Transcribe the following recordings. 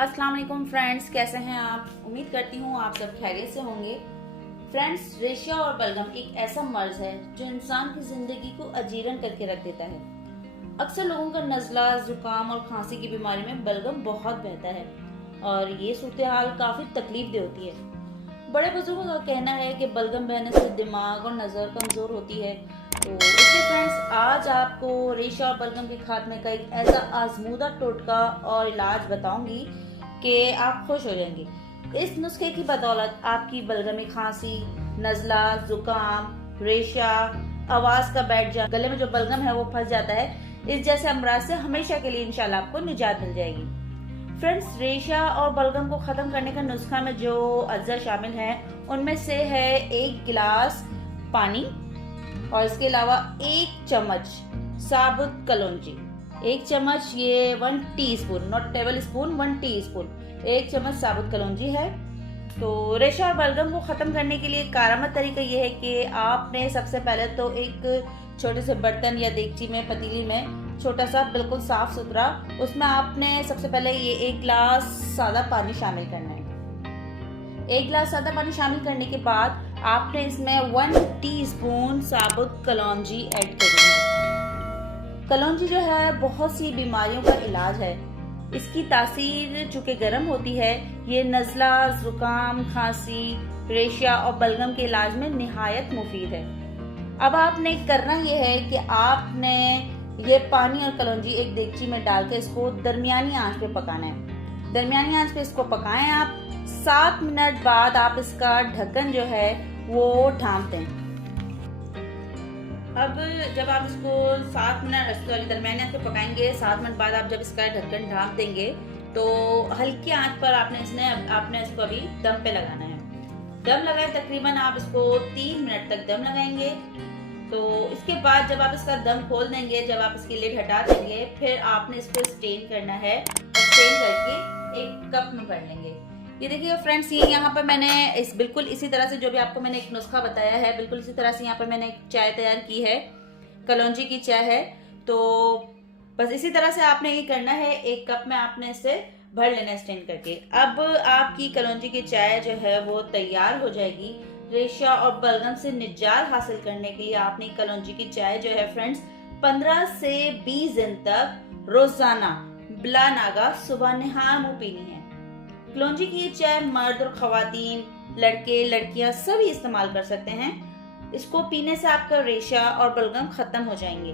अस्सलाम वालेकुम फ्रेंड्स, कैसे हैं आप? उम्मीद करती हूँ आप सब खैरियत से होंगे। फ्रेंड्स, रेशा और बलगम एक ऐसा मर्ज है जो इंसान की जिंदगी को अजीरन करके रख देता है। अक्सर लोगों का नज़ला, जुकाम और खांसी की बीमारी में बलगम बहुत बहता है और ये सूरत हाल काफी तकलीफ दे होती है। बड़े बुजुर्गों का कहना है कि बलगम बहने से दिमाग और नज़र कमजोर होती है। तो इसलिए फ्रेंड्स, आज आपको रेशा और बलगम के खात्मे का एक ऐसा आजमूदा टोटका और इलाज बताऊंगी कि आप खुश हो जाएंगे। इस नुस्खे की बदौलत आपकी बलगमी खांसी, नज़ला, जुकाम, रेशा, आवाज का बैठ जाना, गले में जो बलगम है वो फंस जाता है, इस जैसे अमराज से हमेशा के लिए इंशाल्लाह आपको निजात मिल जाएगी। फ्रेंड्स, रेशा और बलगम को खत्म करने का नुस्खा में जो अज्जा शामिल है उनमें से है 1 गिलास पानी और इसके अलावा 1 चम्मच साबुत कलौंजी, 1 चम्मच, ये 1 teaspoon, not table spoon, 1 teaspoon, 1 चम्मच साबुत कलौंजी है। तो रेशा और बलगम को खत्म करने के लिए कारगर तरीका ये है कि आपने सबसे पहले तो एक छोटे से बर्तन या देगची में, पतीली में, छोटा सा बिल्कुल साफ सुथरा, उसमें आपने सबसे पहले ये 1 गिलास सादा पानी शामिल करना है। 1 गिलास सादा पानी शामिल करने के बाद आपने इसमें 1 टीस्पून साबुत कलौंजी ऐड करनी है। कलौंजी जो है बहुत सी बीमारियों का इलाज है। इसकी तासीर चूंकि गर्म होती है, ये नज़ला, जुकाम, खांसी, रेशा और बलगम के इलाज में निहायत मुफीद है। अब आपने करना ये है कि आपने ये पानी और कलौंजी एक देगची में डाल के इसको दरमियानी आंच पे पकाना है। दरमियानी आंच पे इसको पकाएं आप। 7 मिनट बाद आप इसका ढक्कन जो है वो ढांप दें। अब जब आप इसको 7 मिनट दरमियानी आंच पे पकाएंगे, 7 मिनट बाद आप जब इसका ढक्कन ढांप देंगे तो हल्की आंच पर आपने इसको अभी दम पे लगाना है। दम लगाए तकरीबन आप इसको 3 मिनट तक दम लगाएंगे। तो इसके बाद जब आप इसका दम खोल देंगे, जब आप इसकी लिड हटा देंगे, फिर आपने इसको स्टेन करना है और स्टेन करके एक कप में भर लेंगे। ये देखिए फ्रेंड्स, ये यहाँ पर मैंने बिल्कुल इसी तरह से जो भी आपको मैंने एक नुस्खा बताया है, बिल्कुल इसी तरह से यहाँ पर मैंने एक चाय तैयार की है, कलौंजी की चाय है। तो बस इसी तरह से आपने ये करना है, 1 कप में आपने इसे भर लेना स्टेन करके। अब आपकी कलौंजी की चाय जो है वो तैयार हो जाएगी। रेशा और बलगम से निजात हासिल करने के लिए आपने कलौंजी की चाय जो है फ्रेंड्स 15 से 20 दिन तक रोजाना बिला नागा सुबह निहार मुंह पीनी है। कलौंजी की चाय मर्द और खवातीन, लड़के, लड़कियां सभी इस्तेमाल कर सकते हैं। इसको पीने से आपका रेशा और बलगम खत्म हो जाएंगे।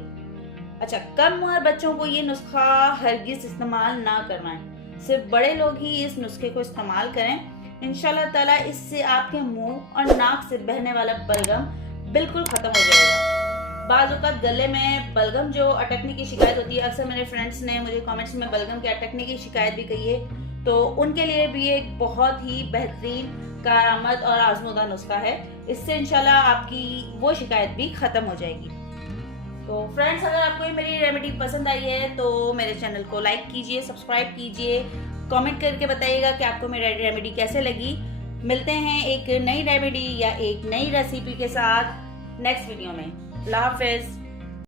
अच्छा, कम उम्र बच्चों को ये नुस्खा हरगिज इस्तेमाल ना करवाएं, सिर्फ बड़े लोग ही इस नुस्खे को इस्तेमाल करें। इंशाल्लाह ताला इससे आपके मुंह और नाक से बहने वाला बलगम बिल्कुल खत्म हो जाएगा। बाज़ औक़ात गले में बलगम जो अटकने की शिकायत होती है, अक्सर मेरे फ्रेंड्स ने मुझे कमेंट्स में बलगम के अटकने की शिकायत भी कही है, तो उनके लिए भी एक बहुत ही बेहतरीन, कारआमद और आजमूदा नुस्खा है। इससे इंशाल्लाह आपकी वो शिकायत भी खत्म हो जाएगी। तो फ्रेंड्स, अगर आपको ये मेरी रेमेडी पसंद आई है तो मेरे चैनल को लाइक कीजिए, सब्सक्राइब कीजिए, कमेंट करके बताइएगा कि आपको मेरी रेमेडी कैसे लगी। मिलते हैं एक नई रेमेडी या एक नई रेसिपी के साथ नेक्स्ट वीडियो में। अल्लाह हाफ़िज़।